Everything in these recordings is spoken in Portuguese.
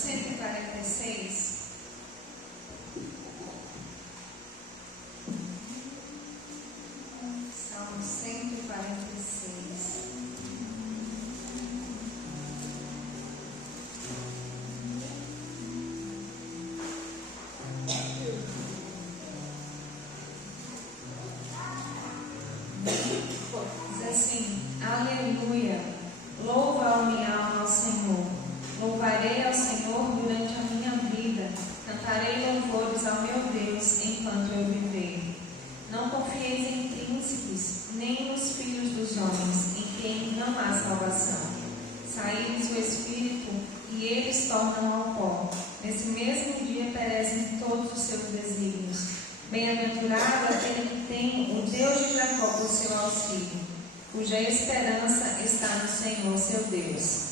146. Salmo 146. Diz assim: aleluia, louva a minha alma ao Senhor. Louvarei ao Senhor durante a minha vida, cantarei louvores ao meu Deus enquanto eu viver. Não confieis em príncipes, nem nos filhos dos homens, em quem não há salvação. Sai-lhes o espírito e eles tornam ao pó. Nesse mesmo dia perecem todos os seus desígnios. Bem-aventurado aquele que tem o Deus de Jacó por seu auxílio, cuja esperança está no Senhor seu Deus.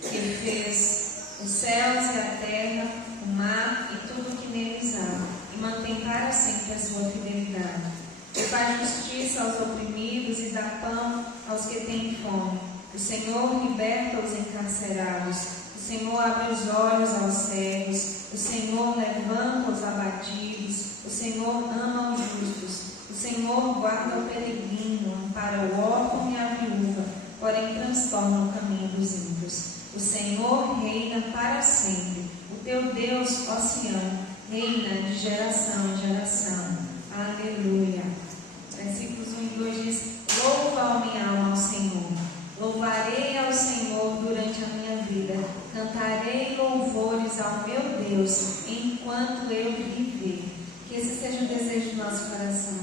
Ele fez os céus e a terra, o mar e tudo o que neles há, e mantém para sempre a sua fidelidade. Ele faz justiça aos oprimidos e dá pão aos que têm fome. O Senhor liberta os encarcerados. O Senhor abre os olhos aos cegos. O Senhor levanta os abatidos. O Senhor ama os justos. O Senhor guarda o peregrino, ampara o órfão e a viúva, porém transforma o caminho dos ímpios. O Senhor reina para sempre. O teu Deus, ó Sião, reina de geração em geração. Aleluia. Versículos 1 e 2 diz: louva a minha alma ao Senhor. Louvarei ao Senhor durante a minha vida. Cantarei louvores ao meu Deus enquanto eu viver. Que esse seja o desejo do nosso coração.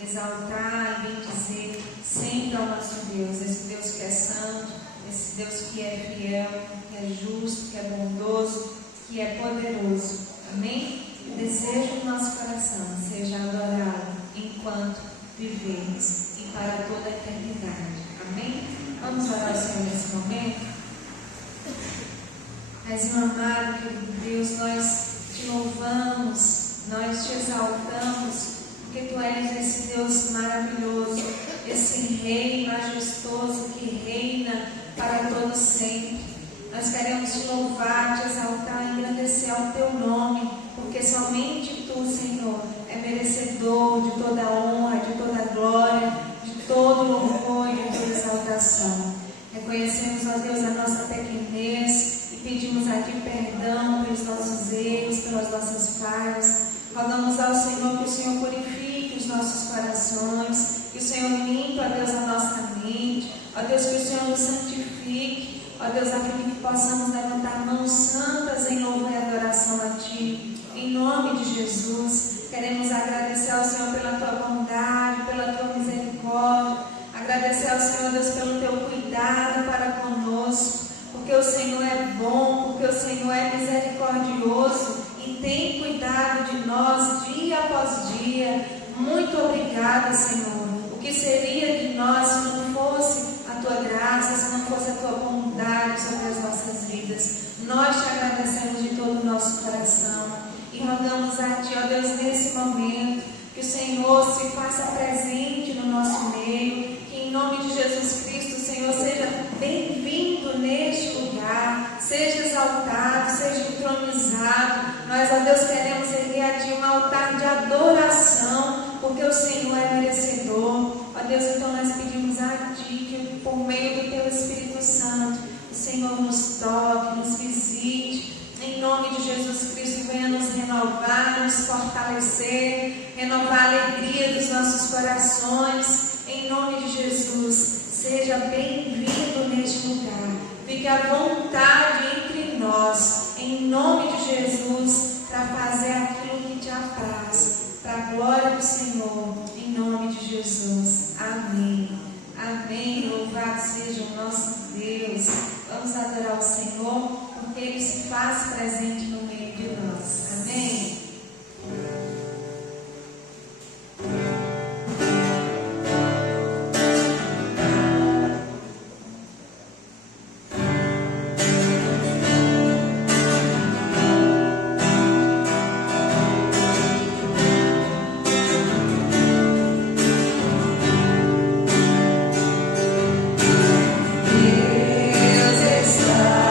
Exaltar e bendizer sempre ao nosso Deus. Esse Deus que é santo, esse Deus que é fiel, que é justo, que é bondoso, que é poderoso. Amém? O desejo do nosso coração seja adorá-lo enquanto vivemos e para toda a eternidade. Amém? Vamos orar ao Senhor nesse momento? Paizinho amado, querido Deus, nós te louvamos, nós te exaltamos, porque tu és esse Deus maravilhoso, esse Rei majestoso que reina para todo sempre. Nós queremos te louvar, te exaltar e engrandecer ao teu nome, porque somente tu, Senhor, é merecedor de toda a honra, de toda a glória, de todo louvor e de toda exaltação. Reconhecemos, ó Deus, a nossa pequenez e pedimos a ti perdão pelos nossos erros, pelas nossas falhas. Rogamos ao Senhor que o Senhor purifique os nossos corações, que o Senhor limpe, ó Deus, a nossa mente, ó Deus, que o Senhor nos santifique, ó Deus, aquele que possamos levantar mãos santas em louvor e adoração a ti. Em nome de Jesus, queremos agradecer ao Senhor pela tua bondade, pela tua misericórdia, agradecer ao Senhor, Deus, pelo teu cuidado para conosco, porque o Senhor é bom, porque o Senhor é misericordioso e tem cuidado de nós dia após dia. Muito obrigada, Senhor. O que seria de nós se não fosse a tua graça, se não fosse a tua bondade sobre as nossas vidas? Nós te agradecemos de todo o nosso coração e rogamos a ti, ó Deus, nesse momento, que o Senhor se faça presente no nosso meio, que em nome de Jesus Cristo, o Senhor seja bem-vindo neste lugar, seja exaltado, seja entronizado. Nós, ó Deus, queremos erguer a ti um altar de adoração, porque o Senhor é merecedor. Ó Deus, então nós pedimos a ti que por meio do teu Espírito Santo, o Senhor nos toque, nos visite. Em nome de Jesus Cristo, venha nos renovar, nos fortalecer, renovar a alegria dos nossos corações. Em nome de Jesus, seja bem-vindo neste lugar. Fique à vontade entre nós, em nome de Jesus, para fazer aquilo que te apraz, para a glória do Senhor, em nome de Jesus. Amém. Amém. Louvado seja o nosso Deus. Vamos adorar o Senhor, porque Ele se faz presente no meio de nós. Amém. Deus está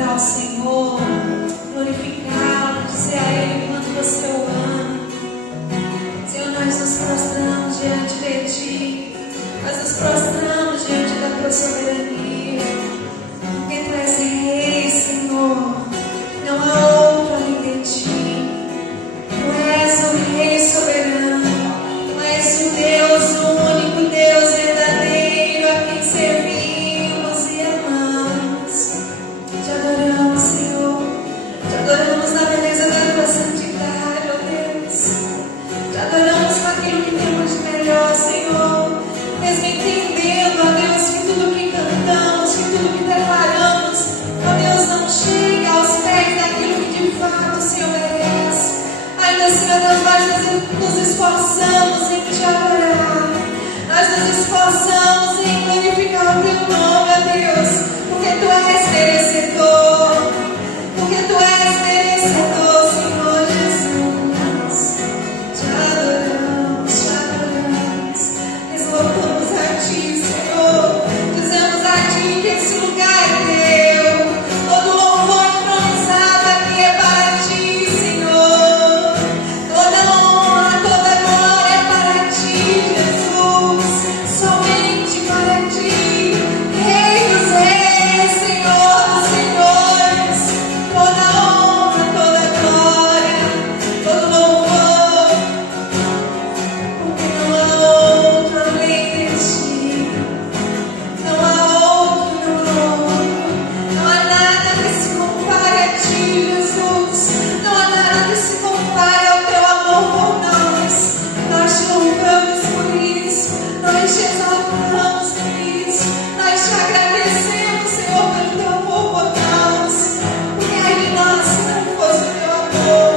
adorar o Senhor, glorificá-lo, dizer a Ele quanto você o ama. Senhor, nós nos prostramos diante de Ti, nós nos prostramos diante da Tua soberania, porque Tu és Rei, Senhor, não há outro além de Ti. Tu és o Rei soberano, Tu és o Deus, o único Deus verdadeiro a quem servimos e amamos. Te adoramos, Senhor, te adoramos na beleza da Tua santidade, ó Deus. Te adoramos com aquilo que temos de melhor, Senhor, mesmo entendendo, ó Deus, que tudo que cantamos, que tudo que declaramos, ó Deus, não chega aos pés daquilo que de fato o Senhor merece. Ainda assim, ó Deus, nós nos esforçamos em Te adorar, nós nos esforçamos em glorificar o Teu nome, ó Deus, porque Tu és merecedor, porque Tu és merecedor, Senhor Jesus. Te adoramos, exaltamos a Ti, Senhor, dizemos a Ti que esse lugar é Teu, todo louvor entronizado aqui é para Ti, Senhor, toda honra, toda glória é para Ti, Jesus, somente para Ti, Rei dos Reis, Senhor dos Senhores, toda honra, toda glória, todo louvor, porque não há outro além de Ti, não há outro, não há nada que se compare a Ti, Jesus, não há nada que se compare ao Teu amor por nós Te louvamos por isso, nós Te exaltamos por isso, nós Te agradecemos, Senhor, pelo Teu amor por nós, porque ai de nós se não fosse o Teu amor,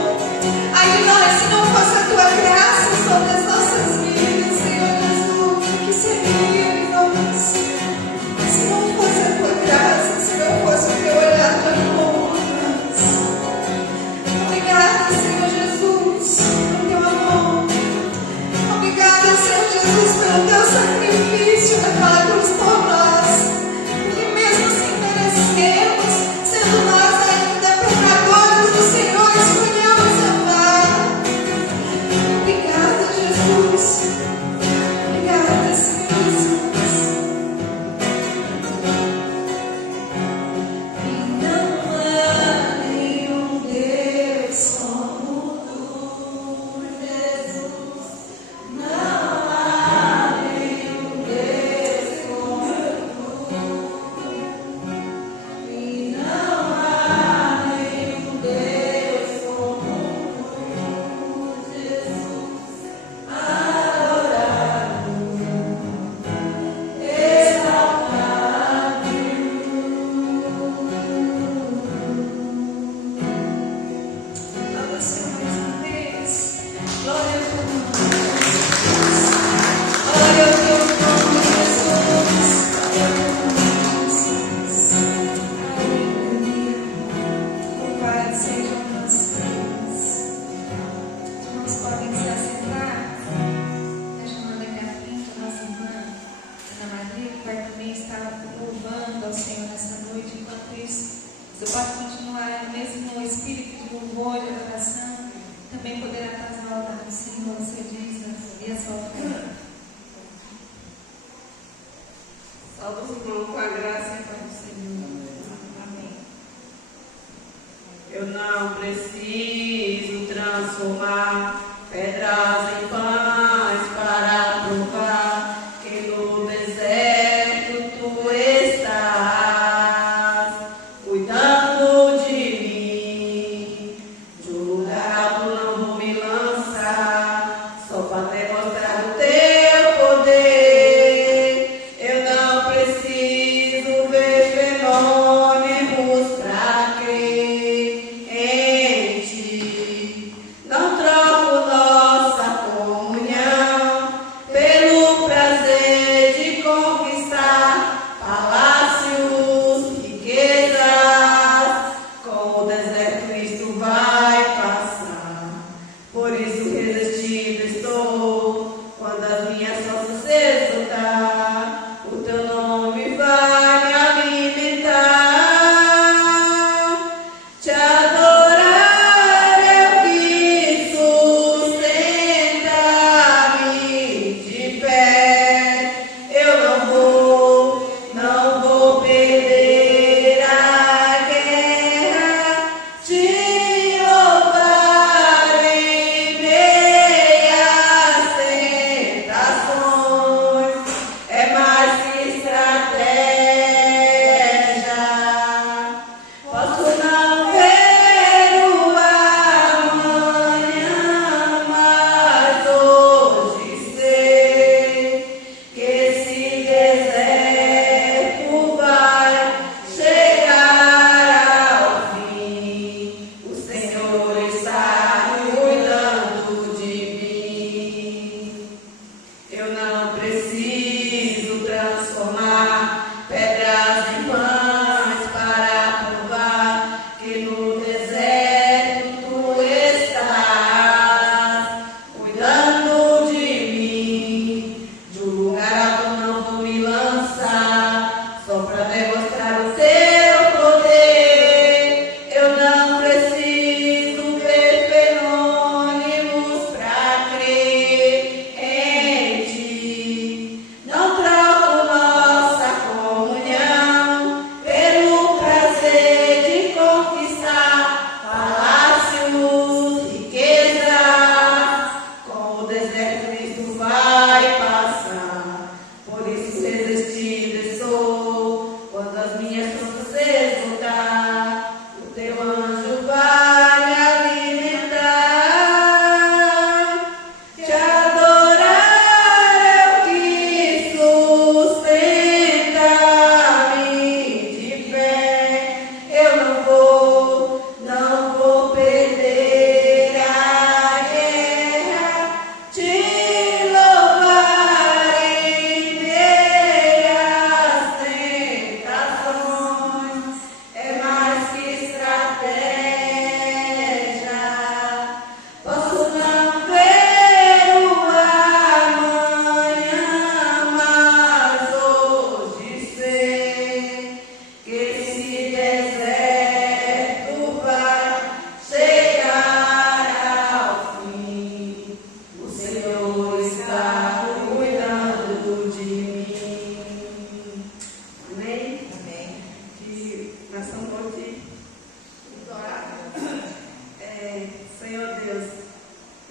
ai de nós se não fosse a Tua graça sobre as nossas vidas, Senhor Jesus, o que seria de nós? Se não fosse a Tua graça, se não fosse o Teu olhar tão bom por nós. Obrigada, Senhor Jesus, pelo Teu amor. Obrigada, Senhor Jesus, pelo Teu sacrifício naquela cruz por nós. Porque mesmo sem merecermos, sendo nós ainda pecadores do Senhor, escolhemos amar. Obrigada, Jesus. Obrigada, Senhor Jesus. E não há nenhum Deus como Tu, Jesus. Não há nenhum Deus como Tu. E não há nenhum Deus como Tu, Jesus. Adorado, exaltado. Glória ao Senhor mais uma vez. Glória ao Teu nome, Jesus. Glória ao Teu nome, Jesus. Glória ao Teu nome, Jesus. Aleluia. Louvado seja o nosso Deus. Os irmãos podem se assentar. A chamada Capinta, nossa irmã Ana Maria, que vai também estar louvando ao Senhor nessa noite. Enquanto isso, você pode continuar no mesmo espírito de louvor e adoração. Também poderá fazer a obra do Senhor, você diz, e a sua fé. Salve os irmãos com a graça e com o Senhor. Amém. Eu não preciso transformar pedras em pães para provar que no deserto Tu estás cuidando de mim. De um lugar alto não vou me lançar, só para demonstrar o Teu poder. Eu não preciso ver fenômenos para crer em E nessa noite, orar. Senhor Deus,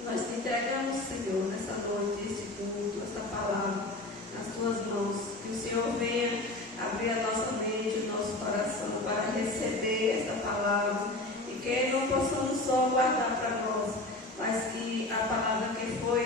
nós te entregamos, Senhor, nessa noite, esse culto, essa palavra, nas tuas mãos. Que o Senhor venha abrir a nossa mente, o nosso coração para receber essa palavra. E que não possamos só guardar para nós, mas que a palavra que foi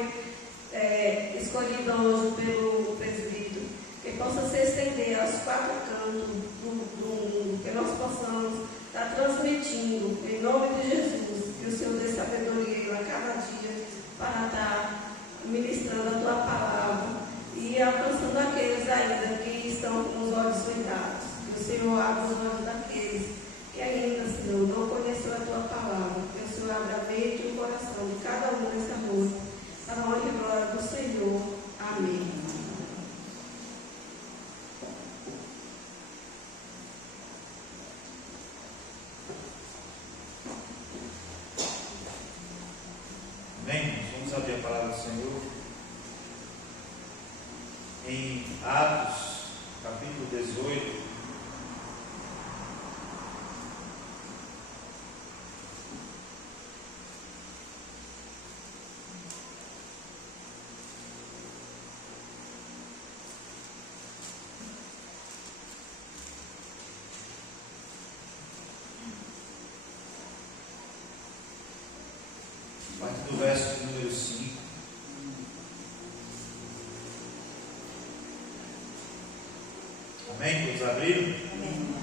escolhida hoje pelo presbítero, que possa se estender aos 4 cantos do mundo, que nós possamos estar transmitindo, em nome de Jesus, que o Senhor dê sabedoria a cada dia para estar ministrando a tua palavra e alcançando aqueles ainda que estão com os olhos vendados. Que o Senhor abra os olhos daqueles que ainda, Senhor, não conheceu a tua palavra. Que o Senhor abra a mente e o coração de cada um nessa noite, para a honra e glória do Senhor. Amém. Amém? Vamos abrir a palavra do Senhor em Atos, capítulo 18. A partir do verso número 5. Amém? Todos abriram? Amém.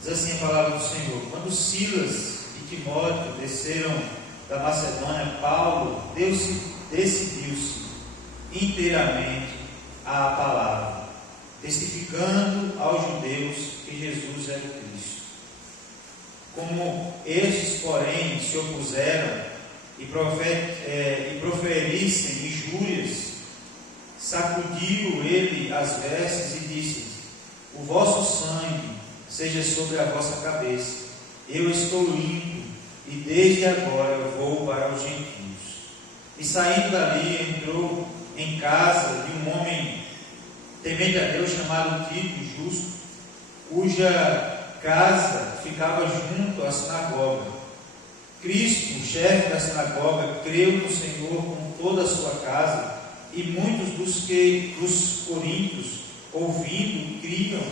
Diz assim a palavra do Senhor: quando Silas e Timóteo desceram da Macedônia, Paulo decidiu-se inteiramente à palavra, testificando aos judeus que Jesus era o Cristo. Como estes, porém, se opuseram e proferissem injúrias, sacudiu ele as vestes e disse: o vosso sangue seja sobre a vossa cabeça. Eu estou limpo e desde agora vou para os gentios. E saindo dali, entrou em casa de um homem temente a Deus chamado Tito, justo, cuja casa ficava junto à sinagoga. Cristo, o chefe da sinagoga, creu no Senhor com toda a sua casa, e muitos dos coríntios, ouvindo, criam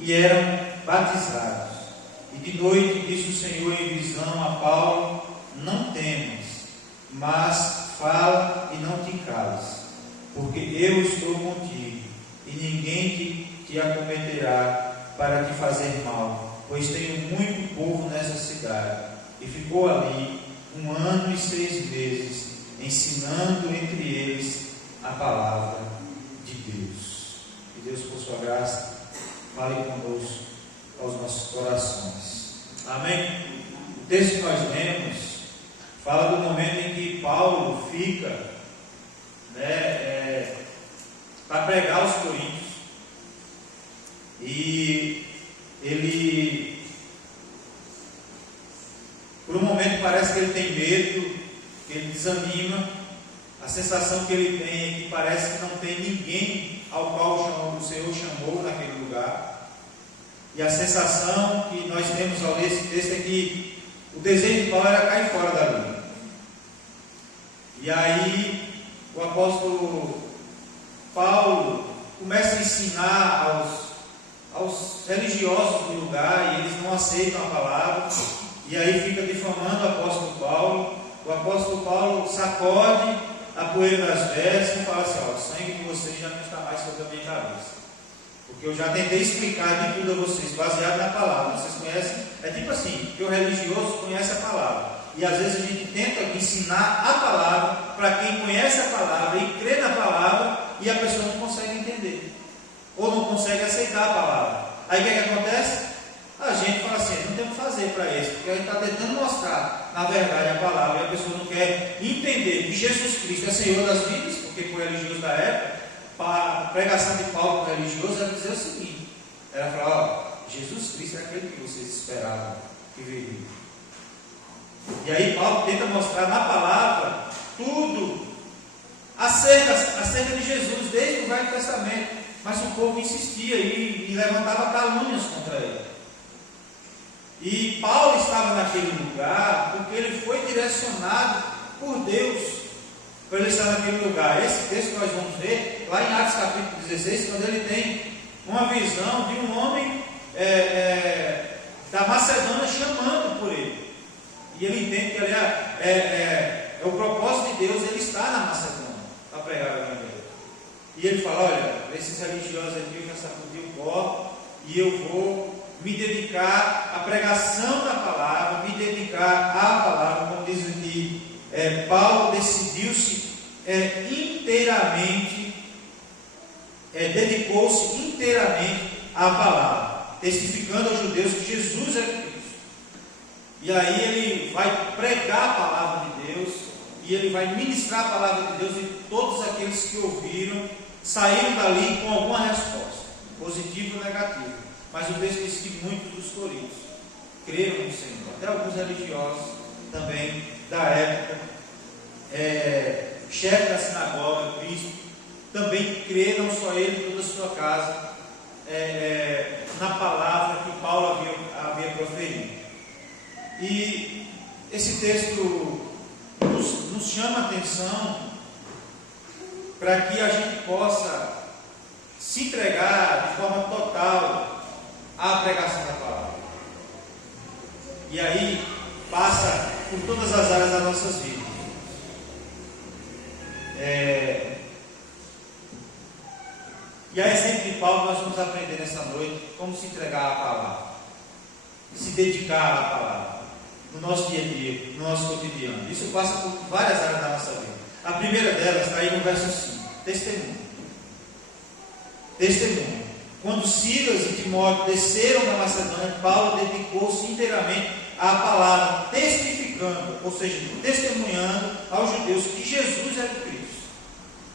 e eram batizados. E de noite disse o Senhor em visão a Paulo: não temas, mas fala e não te cales, porque eu estou contigo, e ninguém te acometerá para te fazer mal, pois tenho muito povo nessa cidade. E ficou ali 1 ano e 6 meses, ensinando entre eles a palavra de Deus. Que Deus, por sua graça, fale conosco aos nossos corações. Amém? O texto que nós lemos fala do momento em que Paulo fica para pregar aos coríntios. E ele, por um momento, parece que ele tem medo, que ele desanima. A sensação que ele tem é que parece que não tem ninguém ao qual o Senhor chamou naquele lugar. E a sensação que nós temos ao ler esse texto é que o desejo de Paulo era cair fora dali. E aí o apóstolo Paulo começa a ensinar aos religiosos do lugar, e eles não aceitam a palavra. E aí fica difamando o apóstolo Paulo. O apóstolo Paulo sacode a poeira das vestes e fala assim: ó, o sangue de vocês já não está mais sobre a minha cabeça, porque eu já tentei explicar de tudo a vocês, baseado na palavra. Vocês conhecem? É tipo assim, que o religioso conhece a palavra, e às vezes a gente tenta ensinar a palavra para quem conhece a palavra e crê na palavra, e a pessoa não consegue entender, ou não consegue aceitar a palavra. Aí o que acontece? A gente fala assim: não tem o que fazer para isso, porque a gente está tentando mostrar na verdade a palavra, e a pessoa não quer entender que Jesus Cristo é Senhor das vidas, porque para o religioso da época, a pregação de Paulo para o religioso era dizer o seguinte: era falar, ó, Jesus Cristo é aquele que vocês esperavam que viria. E aí Paulo tenta mostrar na palavra tudo acerca de Jesus, desde o Velho Testamento, mas o povo insistia e levantava calúnias contra ele. naquele lugar porque ele foi direcionado por Deus para ele estar naquele lugar. Esse texto que nós vamos ver lá em Atos capítulo 16, quando ele tem uma visão de um homem da Macedônia chamando por ele. E ele entende que ali é o propósito de Deus, ele está na Macedônia para pregar o Evangelho. E ele fala: olha, esses religiosos aqui eu já sacudi o pó e eu vou me dedicar à pregação da palavra, me dedicar à palavra, como diz aqui, Paulo decidiu-se inteiramente, dedicou-se inteiramente à palavra, testificando aos judeus que Jesus é Cristo. E aí ele vai pregar a palavra de Deus, e ele vai ministrar a palavra de Deus, e todos aqueles que ouviram saíram dali com alguma resposta, positiva ou negativa. Mas o texto diz que muitos dos coríntios creram no Senhor, até alguns religiosos também da época, chefe da sinagoga, Cristo, também creram, não só ele, toda a sua casa, na palavra que Paulo havia proferido. E esse texto nos chama a atenção para que a gente possa se entregar de forma total à pregação da palavra. E aí passa por todas as áreas das nossas vidas. E a exemplo de Paulo, nós vamos aprender nessa noite como se entregar à palavra, se dedicar à palavra, no nosso dia a dia, no nosso cotidiano. Isso passa por várias áreas da nossa vida. A primeira delas está aí no verso 5, testemunho. Testemunho. Quando Silas e Timóteo desceram da Macedônia, Paulo dedicou-se inteiramente à palavra, testificando, ou seja, testemunhando aos judeus que Jesus era o Cristo.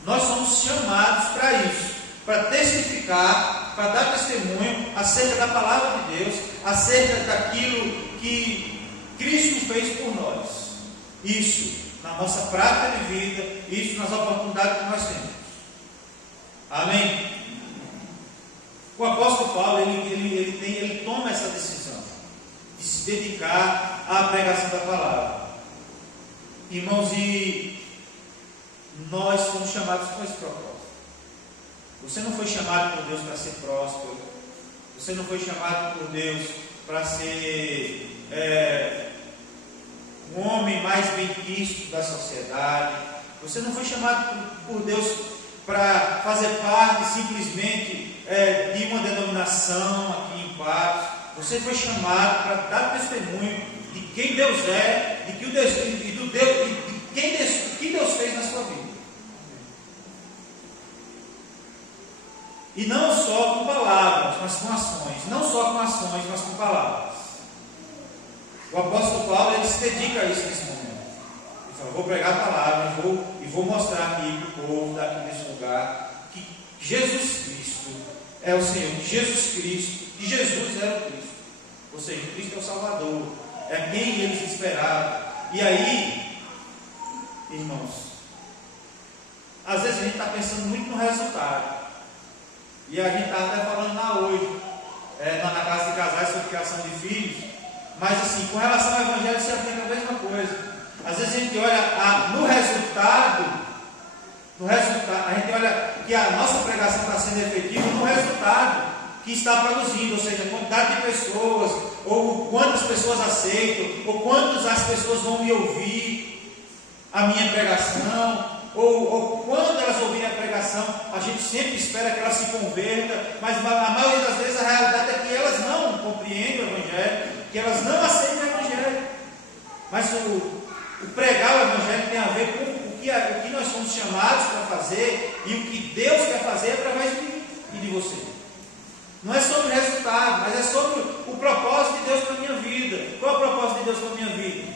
Nós somos chamados para isso, para testificar, para dar testemunho acerca da palavra de Deus, acerca daquilo que Cristo fez por nós. Isso na nossa prática de vida, isso nas oportunidades que nós temos. Amém? O apóstolo Paulo, ele toma essa decisão de se dedicar à pregação da palavra. Irmãos, e nós fomos chamados com esse propósito. Você não foi chamado por Deus para ser próspero. Você não foi chamado por Deus para ser um homem mais bem quisto da sociedade. Você não foi chamado por Deus para fazer parte simplesmente de uma denominação aqui em Patos. Você foi chamado para dar testemunho de quem Deus é, de que Deus fez na sua vida. E não só com palavras, mas com ações. Não só com ações, mas com palavras. O apóstolo Paulo, ele se dedica a isso nesse momento. Ele fala: vou pregar a palavra e vou mostrar aqui para o povo daqui nesse lugar que Jesus Cristo é o Senhor, que Jesus Cristo, que Jesus era o Cristo. Ou seja, Cristo é o Salvador, é quem eles esperavam. E aí, irmãos, às vezes a gente está pensando muito no resultado. E a gente está até falando lá hoje, na casa de casais, sobre criação de filhos. Mas assim, com relação ao Evangelho, se aplica a mesma coisa. Às vezes a gente olha no resultado, a gente olha que a nossa pregação está sendo efetiva no resultado que está produzindo, ou seja, a quantidade de pessoas, ou quantas pessoas aceitam, ou quantas as pessoas vão me ouvir a minha pregação. Ou quando elas ouvirem a pregação, a gente sempre espera que elas se convertam, mas a maioria das vezes a realidade é que elas não compreendem o Evangelho, que elas não aceitam o Evangelho. Mas o pregar o Evangelho tem a ver com o que nós somos chamados para fazer e o que Deus quer fazer através de mim e de você. Não é sobre o resultado, mas é sobre o propósito de Deus para a minha vida. Qual é o propósito de Deus para a minha vida?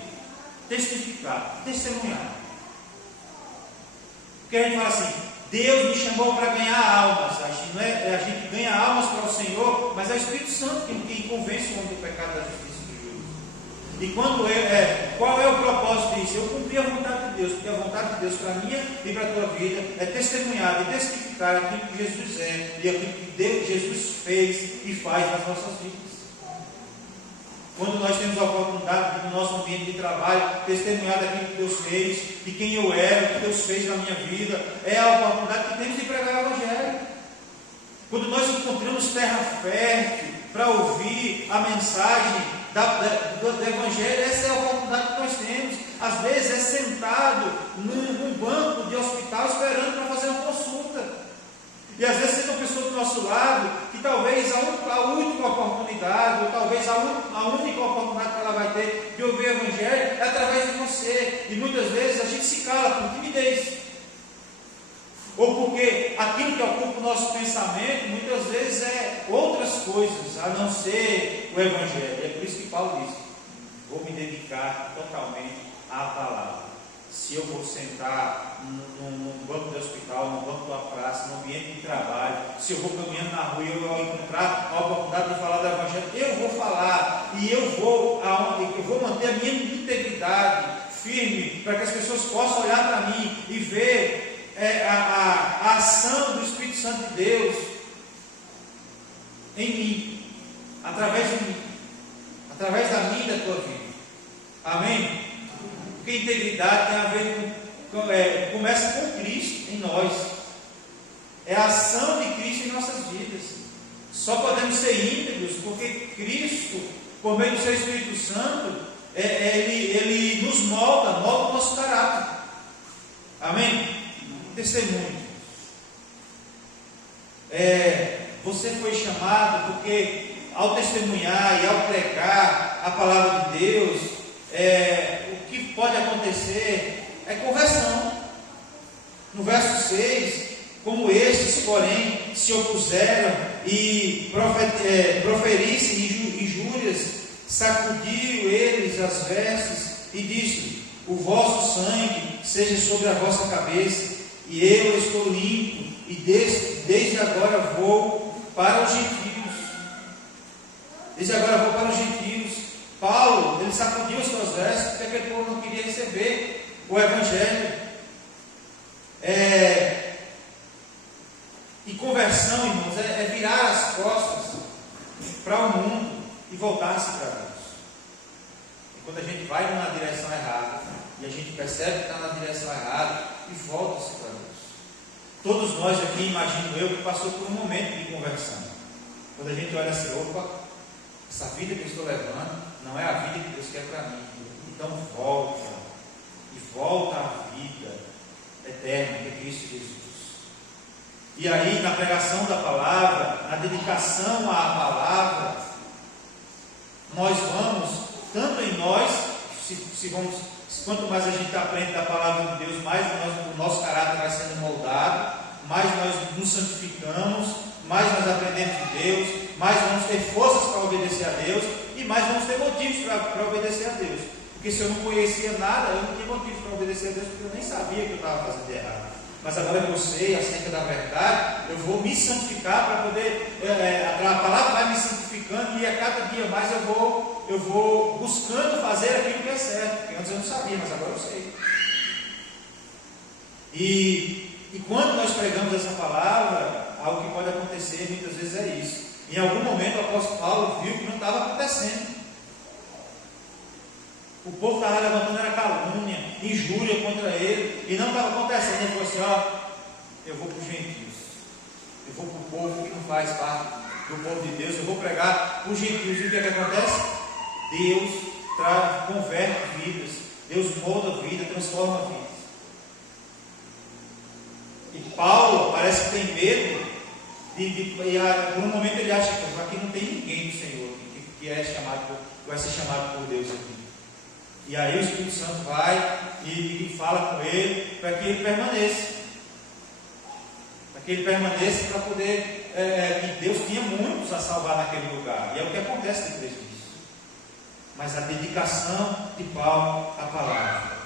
Testificar, testemunhar. Porque a gente fala assim: Deus me chamou para ganhar almas. A gente ganha almas para o Senhor, mas é o Espírito Santo quem convence o homem do pecado, da justiça e do juízo. E qual é o propósito disso? Eu cumpri a vontade de Deus, porque a vontade de Deus para a minha e para a tua vida é testemunhar e testificar aquilo que Jesus é e aquilo que Jesus fez e faz nas nossas vidas. Quando nós temos a oportunidade de, no nosso ambiente de trabalho, testemunhar daquilo que Deus fez, de quem eu era, o que Deus fez na minha vida, é a oportunidade que temos de pregar o Evangelho. Quando nós encontramos terra fértil para ouvir a mensagem do Evangelho, essa é a oportunidade que nós temos. Às vezes é sentado num banco de hospital esperando para fazer uma consulta. E às vezes tem uma pessoa do nosso lado que talvez a última oportunidade, ou talvez a única oportunidade que ela vai ter de ouvir o Evangelho é através de você. E muitas vezes a gente se cala por timidez. Ou porque aquilo que ocupa o nosso pensamento muitas vezes é outras coisas, a não ser o Evangelho. É por isso que Paulo diz: vou me dedicar totalmente à palavra. Se eu vou sentar num banco de hospital, num banco de uma praça, num ambiente de trabalho, se eu vou caminhando na rua e eu vou encontrar a oportunidade de falar do Evangelho, eu vou falar e eu vou manter a minha integridade firme para que as pessoas possam olhar para mim e ver a ação do Espírito Santo de Deus em mim, através de mim, através da minha e da tua vida. Amém? Porque integridade tem a ver começa com Cristo em nós. É a ação de Cristo em nossas vidas. Só podemos ser íntegros porque Cristo, por meio do seu Espírito Santo, ele nos molda o nosso caráter. Amém? Testemunho. Você foi chamado porque ao testemunhar e ao pregar a palavra de Deus, o que pode acontecer é conversão. No verso 6, como estes, porém, se opuseram e proferissem injúrias, sacudiu eles as vestes e disse: o vosso sangue seja sobre a vossa cabeça, e eu estou limpo, e desde agora vou para os gentios. Desde agora vou para os gentios. Paulo, ele sacudiu as suas vestes porque aquele povo não queria receber o Evangelho. E conversão, irmãos, é virar as costas para o mundo e voltar-se para Deus. E quando a gente vai numa direção errada, e a gente percebe que está na direção errada, e volta-se para Deus. Todos nós aqui, imagino eu, que passou por um momento de conversão. Quando a gente olha assim: opa, essa vida que eu estou levando não é a vida que Deus quer para mim. Então volta, e volta à vida eterna que é Cristo Jesus. E aí, na pregação da palavra, na dedicação à palavra, nós vamos, tanto em nós, quanto mais a gente aprende da palavra de Deus, mais o nosso caráter vai sendo moldado, mais nós nos santificamos, mais nós aprendemos de Deus, mais vamos ter forças para obedecer a Deus e mais vamos ter motivos para obedecer a Deus. Porque se eu não conhecia nada, eu não tinha motivos para obedecer a Deus, porque eu nem sabia que eu estava fazendo de errado. Mas agora que eu sei acerca da verdade, eu vou me santificar para poder, a palavra vai me santificando e a cada dia mais eu vou buscando fazer aquilo que é certo, porque antes eu não sabia, mas agora eu sei. E quando nós pregamos essa palavra, algo que pode acontecer muitas vezes é isso. Em algum momento o apóstolo Paulo viu que não estava acontecendo. O povo estava levantando era calúnia, injúria contra ele, e não estava acontecendo. Ele falou assim: eu vou para os gentios, eu vou para o povo que não faz parte do povo de Deus, eu vou pregar para os gentios. E o que é que acontece? Deus converte vidas, Deus molda a vida, transforma a vida. E Paulo parece que tem medo, por um momento ele acha que aqui não tem ninguém do Senhor que vai ser chamado por Deus aqui. E aí o Espírito Santo vai e fala com ele para que ele permaneça. Para que ele permaneça para poder. Que Deus tinha muitos a salvar naquele lugar. E é o que acontece depois disso. Mas a dedicação de Paulo à palavra.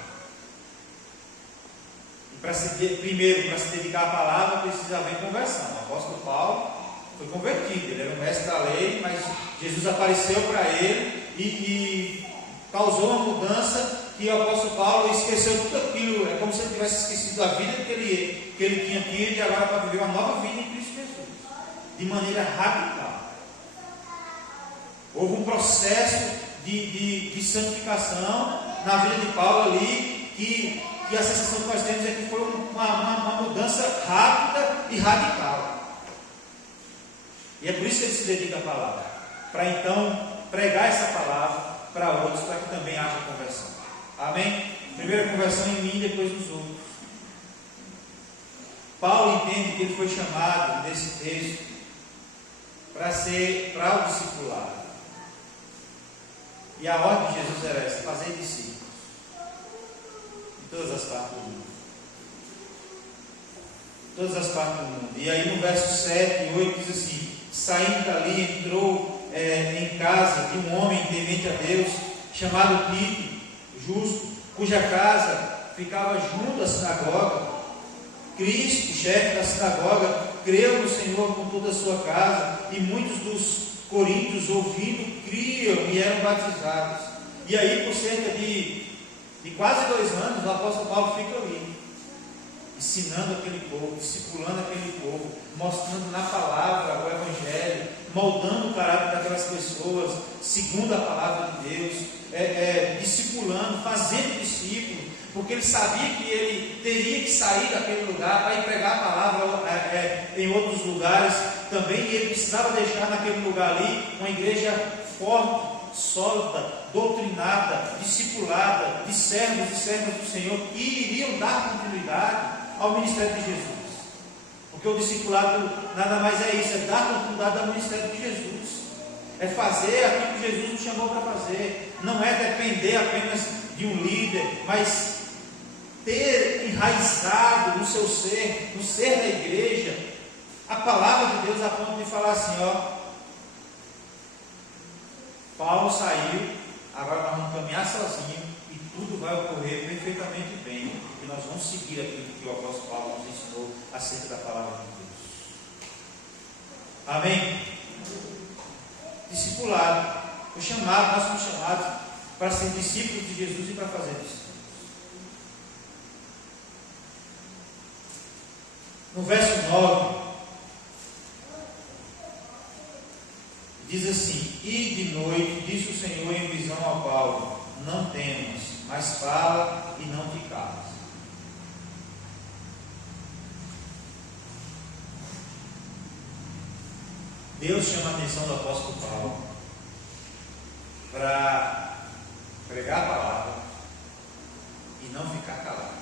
E primeiro, para se dedicar à palavra, precisa haver conversão. O apóstolo Paulo foi convertido. Ele era um mestre da lei, mas Jesus apareceu para ele e causou uma mudança que o apóstolo Paulo esqueceu tudo aquilo. É como se ele tivesse esquecido a vida que ele tinha tido e agora para viver uma nova vida em Cristo Jesus, de maneira radical. Houve um processo de santificação na vida de Paulo ali, que a sensação que nós temos é que foi uma mudança rápida e radical. E é por isso que ele se dedica à palavra, para então pregar essa palavra para outros, para que também haja conversão. Amém? Primeira conversão em mim, depois nos outros. Paulo entende que ele foi chamado nesse texto para o discipulado. E a ordem de Jesus era essa: fazer discípulos em todas as partes do mundo. Todas as partes do mundo. E aí no verso 7 e 8 diz assim: saindo dali, entrou em casa de um homem temente a Deus, chamado Tito, justo, cuja casa ficava junto à sinagoga. Cristo, chefe da sinagoga, creu no Senhor com toda a sua casa, e muitos dos coríntios, ouvindo, criam e eram batizados. E aí, por cerca de quase 2 anos, o apóstolo Paulo fica ali, ensinando aquele povo, discipulando aquele povo, mostrando na palavra o Evangelho, moldando o caráter daquelas pessoas, segundo a palavra de Deus, discipulando, fazendo discípulos, porque ele sabia que ele teria que sair daquele lugar para ir pregar a palavra em outros lugares também, e ele precisava deixar naquele lugar ali uma igreja forte, sólida, doutrinada, discipulada, de servos e servas do Senhor, que iriam dar continuidade ao ministério de Jesus. Porque o discipulado nada mais é isso, é dar continuidade ao ministério de Jesus, é fazer aquilo que Jesus nos chamou para fazer, não é depender apenas de um líder, mas ter enraizado no seu ser, no ser da igreja, a palavra de Deus, a ponto de falar assim: Paulo saiu, agora nós vamos caminhar sozinho e tudo vai ocorrer perfeitamente bem, e nós vamos seguir aquilo que o apóstolo Paulo nos ensinou acerca da palavra de Deus. Amém? Discipulado, nós somos chamados para ser discípulos de Jesus e para fazer discípulos. No verso 9, diz assim: e de noite disse o Senhor em visão a Paulo: não temas, mas fala e não te cales. Deus chama a atenção do apóstolo Paulo para pregar a palavra e não ficar calado.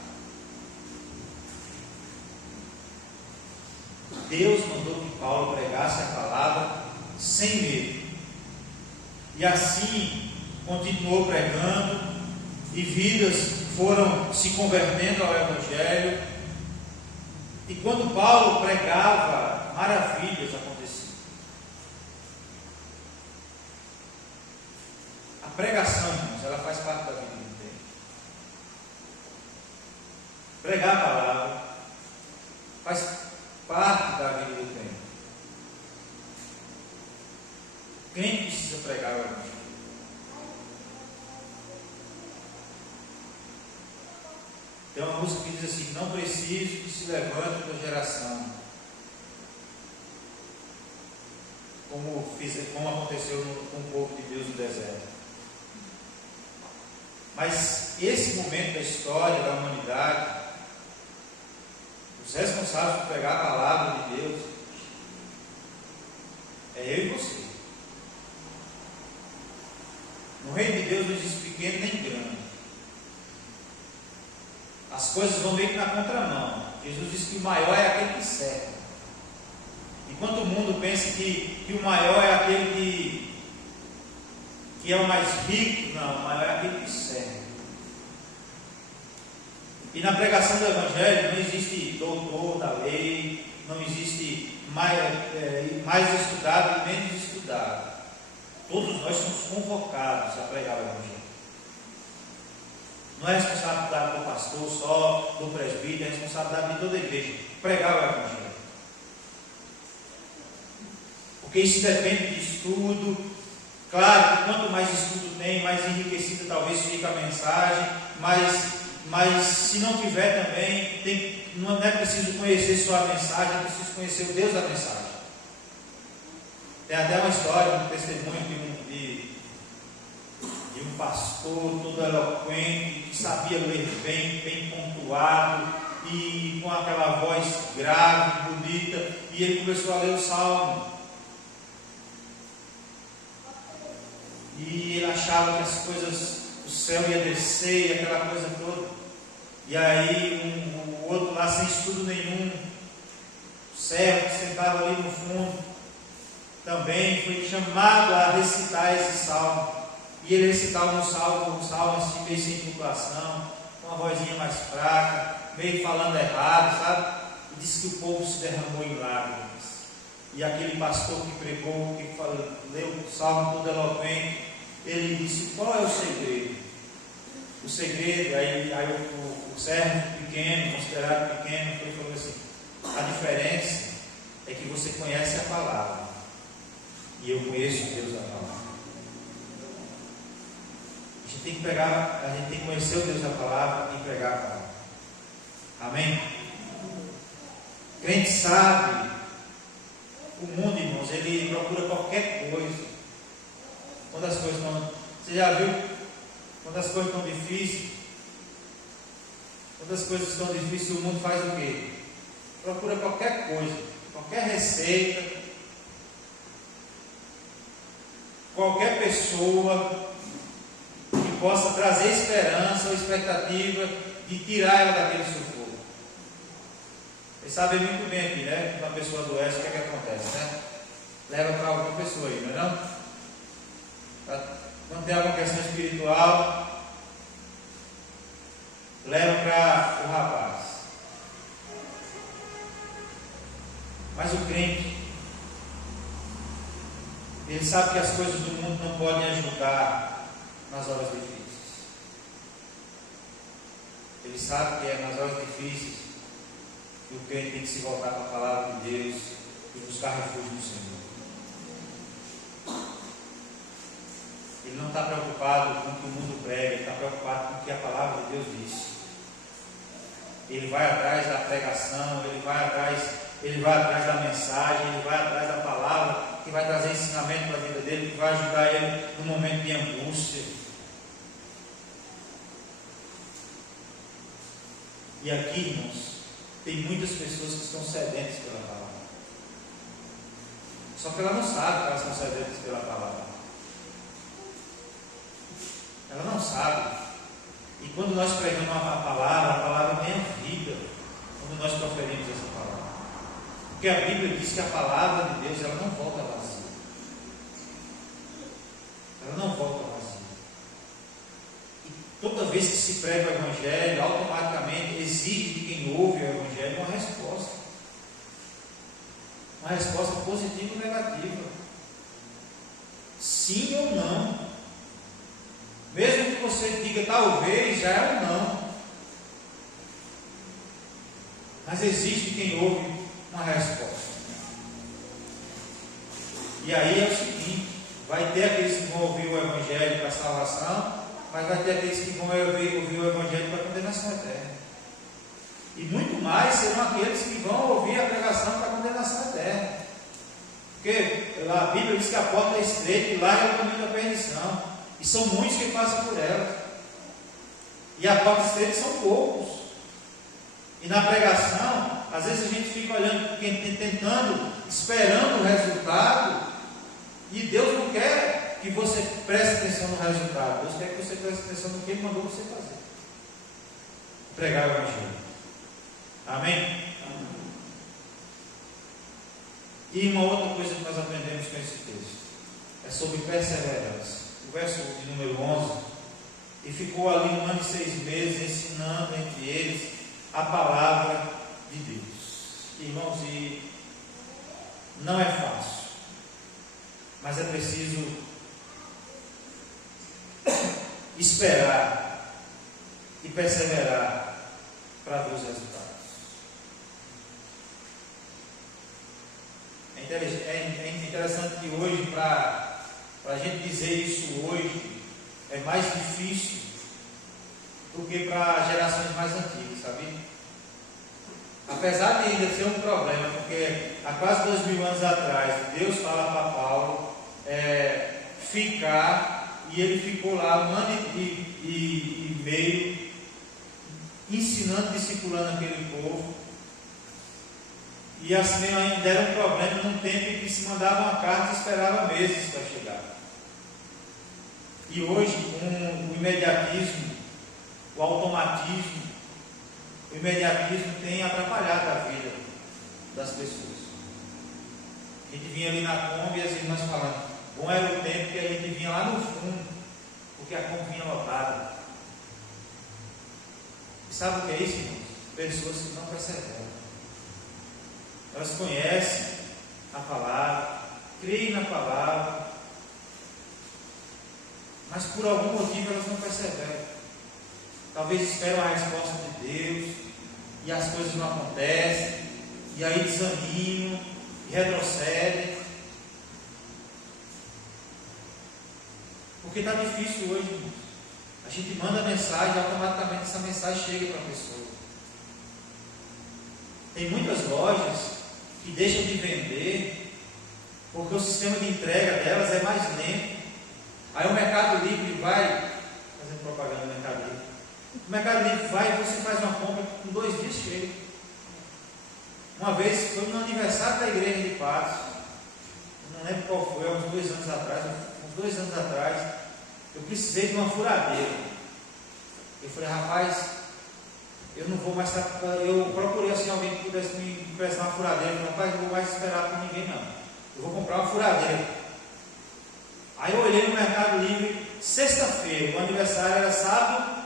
Deus mandou que Paulo pregasse a palavra sem medo, e assim continuou pregando, e vidas foram se convertendo ao Evangelho. E quando Paulo pregava, maravilhas aconteciam. A pregação, irmãos, ela faz parte da vida do tempo. Pregar a palavra faz parte da vida do tempo. Quem precisa pregar o Evangelho? Tem uma música que diz assim: não preciso que se levante uma geração, como aconteceu com o povo de Deus no deserto. Mas esse momento da história da humanidade, os responsáveis por pregar a palavra de Deus é eu e você. No reino de Deus não existe pequeno nem grande. As coisas vão meio que na contramão. Jesus disse que o maior é aquele que serve. Enquanto o mundo pensa que o maior é aquele que é o mais rico, não, o maior é aquele que serve. E na pregação do Evangelho não existe doutor da lei, não existe mais estudado e menos estudado. Todos nós somos convocados a pregar o Evangelho. Não é responsabilidade do pastor só, do presbítero, é responsabilidade de toda a igreja pregar o Evangelho. Porque isso depende de estudo. Claro que quanto mais estudo tem, mais enriquecida talvez fique a mensagem, mas se não tiver também, não é preciso conhecer só a mensagem, é preciso conhecer o Deus da mensagem. Tem até uma história, um testemunho pastor todo eloquente, que sabia ler bem, bem pontuado, e com aquela voz grave, bonita, e ele começou a ler o salmo. E ele achava que as coisas, o céu ia descer, e aquela coisa toda. E aí o outro lá, sem estudo nenhum, o servo que sentava ali no fundo, também foi chamado a recitar esse salmo. E ele recitava um salmo assim, meio sem pontuação, com uma vozinha mais fraca, meio falando errado, sabe? E disse que o povo se derramou em lágrimas. E aquele pastor que pregou, que leu o salmo todo eloquente, ele disse: qual é o segredo? O segredo, aí o servo pequeno, considerado pequeno, foi falou assim: a diferença é que você conhece a palavra, e eu conheço Deus da palavra. A gente tem que conhecer o Deus da palavra e pregar a palavra. Amém? Crente sabe, o mundo, irmãos, ele procura qualquer coisa. Quando as coisas estão. Você já viu? Quando as coisas estão difíceis, o mundo faz o quê? Procura qualquer coisa, qualquer receita, qualquer pessoa que possa trazer esperança ou expectativa de tirar ela daquele sufoco. Vocês sabem muito bem aqui, né? Quando uma pessoa adoece, o que é que acontece, né? Leva para alguma pessoa aí, não é não? Quando tem alguma questão espiritual, leva para o rapaz. Mas o crente, ele sabe que as coisas do mundo não podem ajudar nas horas difíceis. Ele sabe que é nas horas difíceis que o crente tem que se voltar para a palavra de Deus e buscar refúgio no Senhor. Ele não está preocupado com o que o mundo prega, ele está preocupado com o que a palavra de Deus diz. Ele vai atrás da pregação, ele vai atrás da mensagem, ele vai atrás da palavra que vai trazer ensinamento para a vida dele, que vai ajudar ele no momento de angústia. E aqui, irmãos, tem muitas pessoas que estão sedentas pela palavra. Só que ela não sabe que elas estão sedentas pela palavra. Ela não sabe. E quando nós pregamos a palavra vem a vida. Quando nós proferimos essa palavra. Porque a Bíblia diz que a palavra de Deus, ela não volta vazia. Ela não volta vazia. E toda vez que se prega o Evangelho, automaticamente exige de quem ouve o Evangelho uma resposta. Uma resposta positiva ou negativa. Sim ou não. Mesmo que você diga talvez, já é um não. Mas existe quem ouve uma resposta. E aí é o seguinte: vai ter aqueles que vão ouvir o Evangelho para salvação, mas vai ter aqueles que vão ouvir o Evangelho para condenação eterna. E muito mais serão aqueles que vão ouvir a pregação para condenação eterna. Porque a Bíblia diz que a porta é estreita e lá é o caminho da perdição. E são muitos que passam por ela. E a porta estreita são poucos. E na pregação, às vezes a gente fica olhando, tentando, esperando o resultado. E Deus não quer que você preste atenção no resultado. Deus quer que você preste atenção no que Ele mandou você fazer. Pregar o Evangelho. Amém? Amém? E uma outra coisa que nós aprendemos com esse texto é sobre perseverança. O verso de número 11: e ficou ali 1 ano e 6 meses ensinando entre eles a palavra de Deus. Irmãos, e não é fácil, mas é preciso esperar e perseverar para ver os resultados. É interessante que hoje, para a gente dizer isso hoje, é mais difícil do que para gerações mais antigas, sabe? Apesar de ainda ser um problema, porque há quase 2000 anos atrás, Deus fala para Paulo ficar e ele ficou lá 1 ano e meio ensinando, discipulando aquele povo. E assim ainda deram um problema num tempo em que se mandava uma carta e esperava meses para chegar. E hoje, com o imediatismo, o automatismo, o imediatismo tem atrapalhado a vida das pessoas. A gente vinha ali na Kombi e as irmãs falando, bom era o tempo que a gente vinha lá no fundo, porque a Kombi vinha lotada. E sabe o que é isso, irmãos? Pessoas que não perseveram. Elas conhecem a palavra, creem na palavra, mas por algum motivo elas não perseveram. Talvez esperam a resposta de Deus, e as coisas não acontecem, e aí desanimam, e retrocedem. Porque está difícil hoje, irmãos. A gente manda mensagem e automaticamente essa mensagem chega para a pessoa. Tem muitas lojas que deixam de vender porque o sistema de entrega delas é mais lento. Aí o Mercado Livre vai, fazendo propaganda do Mercado Livre, o Mercado Livre vai e você faz uma compra, com 2 dias chega. Uma vez, foi no aniversário da igreja de Patos, não lembro qual foi, uns 2 anos atrás, eu precisei de uma furadeira. Eu falei, rapaz, eu não vou mais, eu procurei assim alguém que pudesse me emprestar uma furadeira. Eu falei, rapaz, não vou mais esperar por ninguém não, eu vou comprar uma furadeira. Aí eu olhei no Mercado Livre, sexta-feira, o aniversário era sábado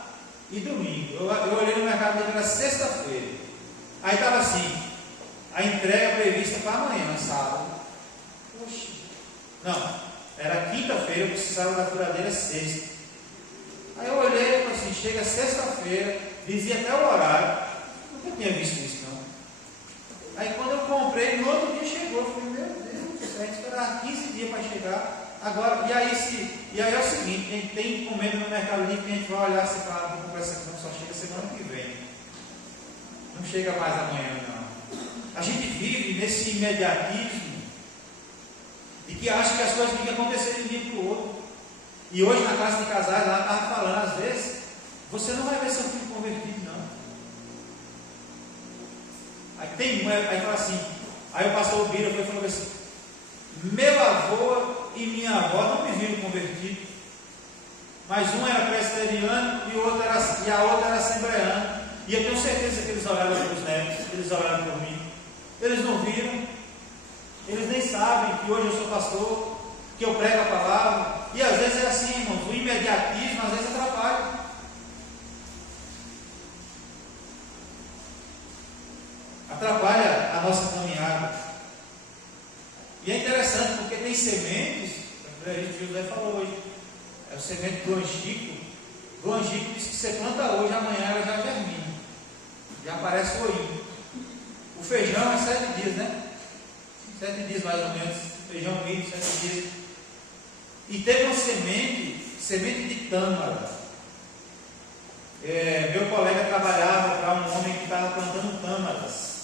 e domingo. Eu olhei no Mercado Livre, era sexta-feira. Aí estava assim, a entrega prevista para amanhã, sábado. Poxa, não, era quinta-feira, eu precisava da furadeira sexta. Aí eu olhei e falei assim, chega sexta-feira, dizia até o horário, nunca tinha visto isso não. Aí quando eu comprei, no outro dia chegou, eu falei, meu Deus, a gente esperava 15 dias para chegar. Agora, e aí é o seguinte, a gente tem encomenda no Mercado Livre que a gente vai olhar assim, claro, vou comprar essa aqui, não, só chega semana que vem. Não chega mais amanhã não. A gente vive nesse imediatismo de que acha que as coisas têm que acontecer de um dia para o outro. E hoje na classe de casais lá estava falando, às vezes, você não vai ver seu filho convertido não. Aí fala assim, aí o pastor Bira falou assim, meu avô e minha avó não me viram convertido, mas um era presbiteriano e a outra era assembleana, e eu tenho certeza que eles olharam para os netos, eles olharam por mim, eles não viram, eles nem sabem que hoje eu sou pastor, que eu prego a palavra, e às vezes é assim, irmãos, o imediatismo às vezes atrapalha. Atrapalha a nossa caminhada. E é interessante porque tem sementes, o José falou hoje, é o semente do angico. Do angico diz que você planta hoje, amanhã ela já germina, já aparece o oinho. O feijão é 7 dias, né? 7 dias mais ou menos, feijão milho, 7 dias. E teve uma semente de tâmara. Meu colega trabalhava para um homem que estava plantando tâmaras.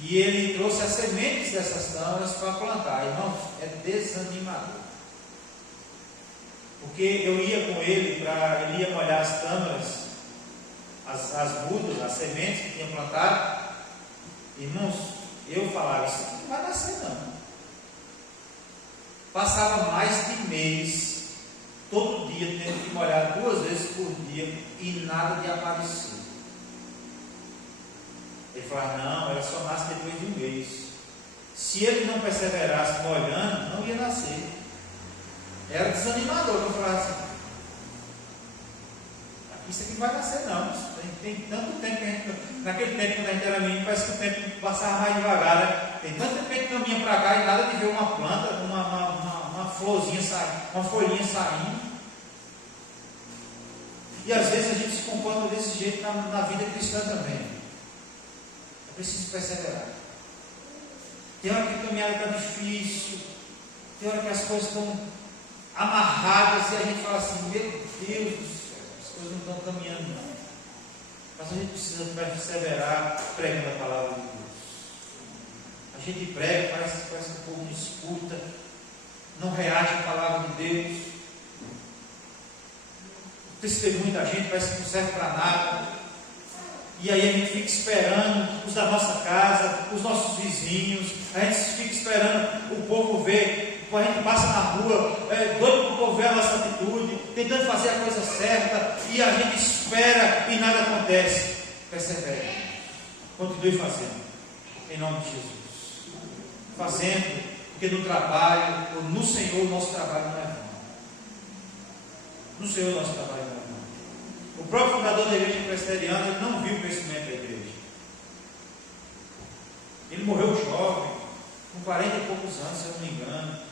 E ele trouxe as sementes dessas tâmaras para plantar. Irmãos, é desanimador. Porque eu ia com ele, ele ia molhar as tâmaras, as mudas, as sementes que tinha plantado. Irmãos, eu falava, isso não vai nascer não. Passava mais de mês, todo dia, tendo que molhar 2 vezes por dia, e nada de aparecer. Ele falava, não, ela só nasce depois de 1 mês. Se ele não perseverasse molhando, não ia nascer. Era desanimador. Eu falava assim, isso aqui não vai nascer não. Tem tanto tempo que a gente, naquele tempo quando a gente era menino, parece que o tempo passava mais devagar, né? Tem tanto tempo que a gente caminha para cá e nada de ver uma planta, uma florzinha saindo, uma folhinha saindo. E às vezes a gente se comporta desse jeito na vida cristã também. É preciso perseverar. Tem hora que a caminhada está difícil, tem hora que as coisas estão amarradas e a gente fala assim, meu Deus do céu, as coisas não estão caminhando não. Mas a gente precisa perseverar pregando a palavra de Deus. A gente prega, parece que o povo não escuta, não reage à palavra de Deus. testemunho da gente parece que não serve para nada. E aí a gente fica esperando os da nossa casa, os nossos vizinhos, a gente fica esperando o povo ver, a gente passa na rua, doido para o povo ver a nossa atitude, tentando fazer a coisa certa, e a gente espera e nada acontece. Persevere, continue fazendo, em nome de Jesus. Fazendo, porque no trabalho, ou no Senhor, o nosso trabalho não é vão. No Senhor, o nosso trabalho não é vão. O próprio fundador da igreja presbiteriana, ele não viu o crescimento da igreja. Ele morreu jovem, com 40 e poucos anos, se eu não me engano.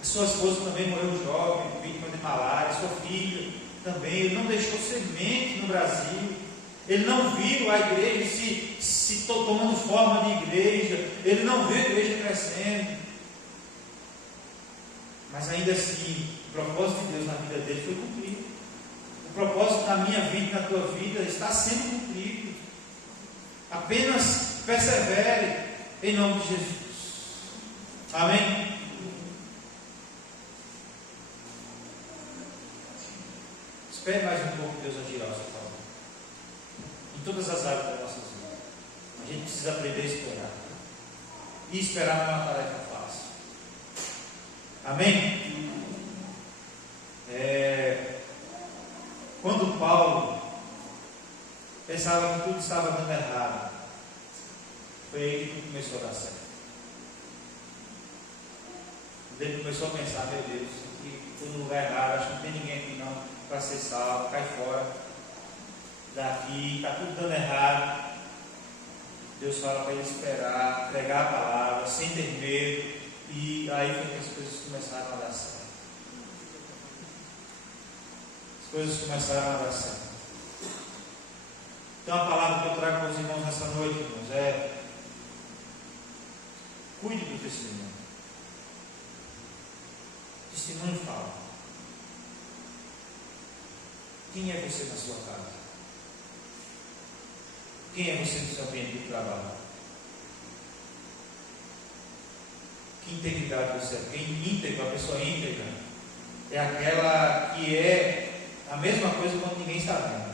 A sua esposa também morreu jovem, vítima de malária, sua filha também. Ele não deixou semente no Brasil. Ele não viu a igreja se tomando forma de igreja. Ele não viu a igreja crescendo. Mas ainda assim, o propósito de Deus na vida dele foi cumprido. O propósito da minha vida e na tua vida está sendo cumprido. Apenas persevere em nome de Jesus. Amém? Espere mais um pouco Deus agir ao seu favor. Em todas as áreas da nossa vida. A gente precisa aprender a esperar. E esperar não é uma tarefa fácil. Amém? Quando Paulo pensava que tudo estava dando errado, foi aí que tudo começou a dar certo. Ele começou a pensar, meu Deus, estou no lugar errado, acho que não tem ninguém aqui não para ser salvo, cai fora daqui, está tudo dando errado. Deus fala para ele esperar, pregar a palavra, sem ter medo, e aí foi que as coisas começaram a dar certo. As coisas começaram a dar certo. Então a palavra que eu trago para os irmãos nessa noite, irmãos, é: cuide do testemunho. Testemunho fala. Quem é você na sua casa? Quem é você no seu ambiente de trabalho? Que integridade você é? Quem íntegra, a pessoa íntegra, é aquela que é a mesma coisa quando ninguém está vendo.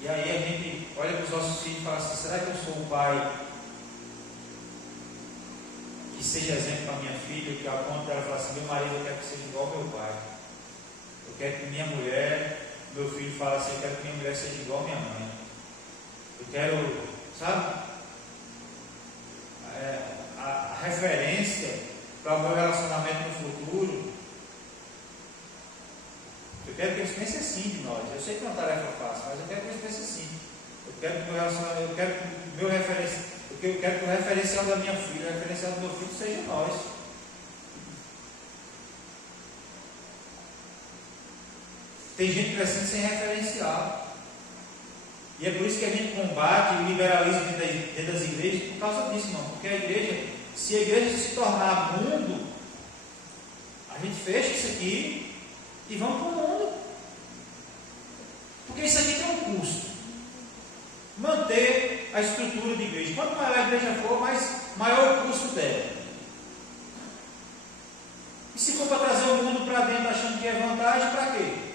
E aí a gente olha para os nossos filhos e fala assim: será que eu sou um pai que seja exemplo para minha filha, que a ponto dela falar assim: meu marido, eu quero que seja igual ao meu pai, eu quero que minha mulher, meu filho fala assim: eu quero que minha mulher seja igual à minha mãe, eu quero, sabe, a referência para o meu relacionamento no futuro. Eu quero que eles pensem assim de nós. Eu sei que é uma tarefa fácil, mas eu quero que eles pensem assim. Eu quero que o referencial da minha filha, o referencial do meu filho seja nós. Tem gente crescendo sem referencial. E é por isso que a gente combate o liberalismo dentro das igrejas por causa disso, não. Porque a igreja, se a igreja se tornar mundo, a gente fecha isso aqui e vamos para o mundo. Porque isso aqui tem um custo. Manter a estrutura de igreja. Quanto maior a igreja for, maior o custo dela. E se for para trazer o mundo para dentro achando que é vantagem, para quê?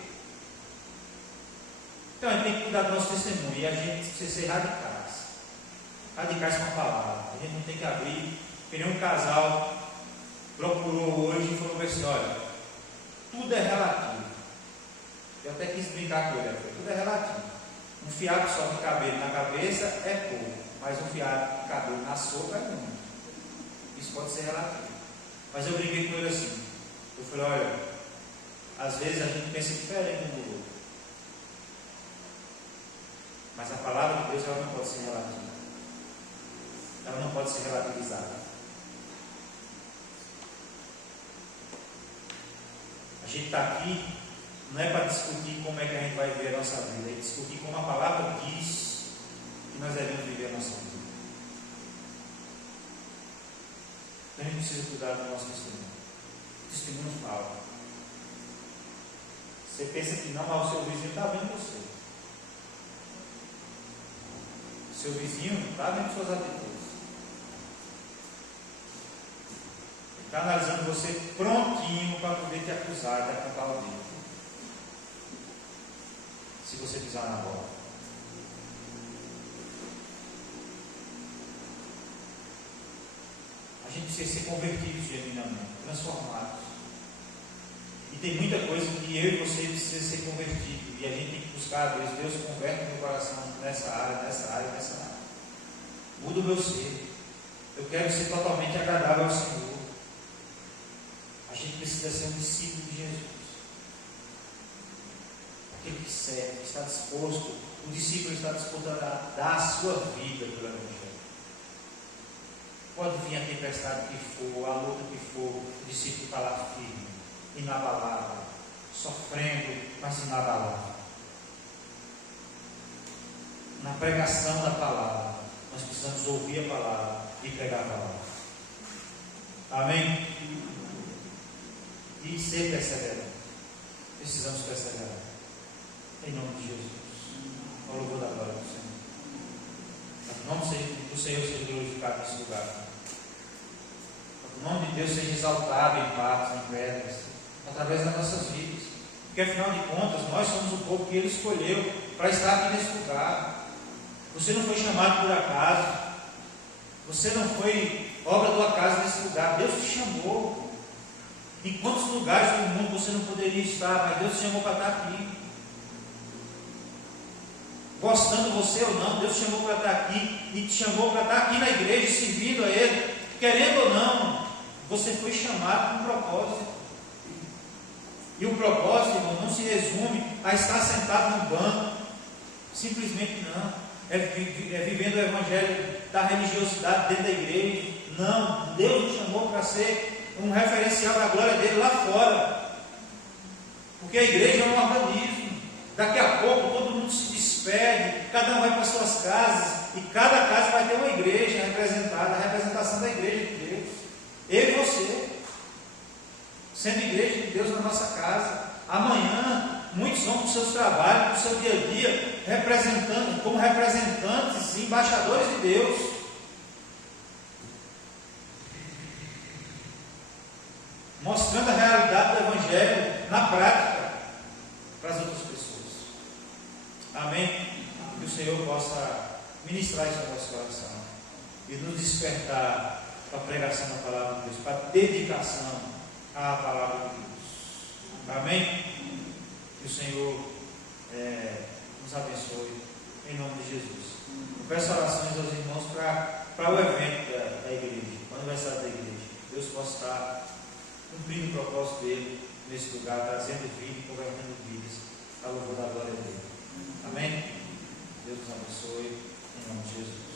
Então a gente tem que cuidar do nosso testemunho. E a gente precisa ser radicais. Radicais com a palavra. A gente não tem que abrir. Que nenhum casal procurou hoje e falou assim: olha, tudo é relativo. Eu até quis brincar com ele. Tudo é relativo. Um fiapo só de cabelo na cabeça é pouco, mas um fiapo de cabelo na sopa é muito. Isso pode ser relativo. Mas eu brinquei com ele assim. Eu falei: olha, às vezes a gente pensa diferente um do outro. Mas a palavra de Deus, ela não pode ser relativa. Ela não pode ser relativizada. A gente está aqui não é para discutir como é que a gente vai viver a nossa vida, é discutir como a palavra diz que nós devemos viver a nossa vida. Então a gente precisa cuidar do nosso testemunho. O testemunho fala. Você pensa que não, mas o seu vizinho está vendo você. O seu vizinho está vendo suas atitudes. está analisando você prontinho para poder te acusar de apontar o dedo. Se você pisar na bola. A gente precisa ser convertidos genuinamente, transformados. E tem muita coisa que eu e você precisa ser convertido. E a gente tem que buscar a Deus. Deus converte o meu coração nessa área, nessa área, nessa área. Muda o meu ser. Eu quero ser totalmente agradável ao Senhor. A gente precisa ser um discípulo de Jesus. Aquele que serve, que está disposto, o discípulo está disposto a dar a sua vida pelo Evangelho. Pode vir a tempestade que for, a luta que for, o discípulo está lá firme, inabalável, sofrendo, mas inabalável. Na pregação da palavra, nós precisamos ouvir a palavra e pregar a palavra. Amém? E ser perseverante. Precisamos perseverar. Em nome de Jesus. Ao louvor da glória do Senhor. O nome do Senhor seja glorificado nesse lugar. O nome de Deus seja exaltado em patos, em pedras, através das nossas vidas. Porque afinal de contas, nós somos o povo que Ele escolheu para estar aqui nesse lugar. Você não foi chamado por acaso. Você não foi obra do acaso nesse lugar. Deus te chamou. Em quantos lugares do mundo você não poderia estar, mas Deus te chamou para estar aqui. Gostando você ou não, Deus te chamou para estar aqui e te chamou para estar aqui na igreja, servindo a Ele. Querendo ou não, você foi chamado com um propósito. E o propósito, irmão, não se resume a estar sentado no banco. Simplesmente não. É vivendo o evangelho da religiosidade dentro da igreja. Não, Deus nos chamou para ser um referencial da glória dele lá fora. Porque a igreja é um organismo. Daqui a pouco todo mundo se despede, cada um vai para suas casas, e cada casa vai ter uma igreja representada, a representação da igreja de Deus. Eu e você, sendo igreja de Deus na nossa casa. Amanhã, muitos vão para os seus trabalhos, para o seu dia a dia, representando, como representantes, embaixadores de Deus. Mostrando a realidade do Evangelho na prática para as outras pessoas. Amém? Que o Senhor possa ministrar isso no nosso coração e nos despertar para a pregação da palavra de Deus, para a dedicação à palavra de Deus. Amém? Que o Senhor nos abençoe em nome de Jesus. Eu peço orações aos irmãos para o evento da igreja, o aniversário da igreja. Deus possa estar cumprindo o propósito dele nesse lugar, trazendo vida e convertendo vidas ao louvor da glória dele. Amém? Deus nos abençoe em nome de Jesus.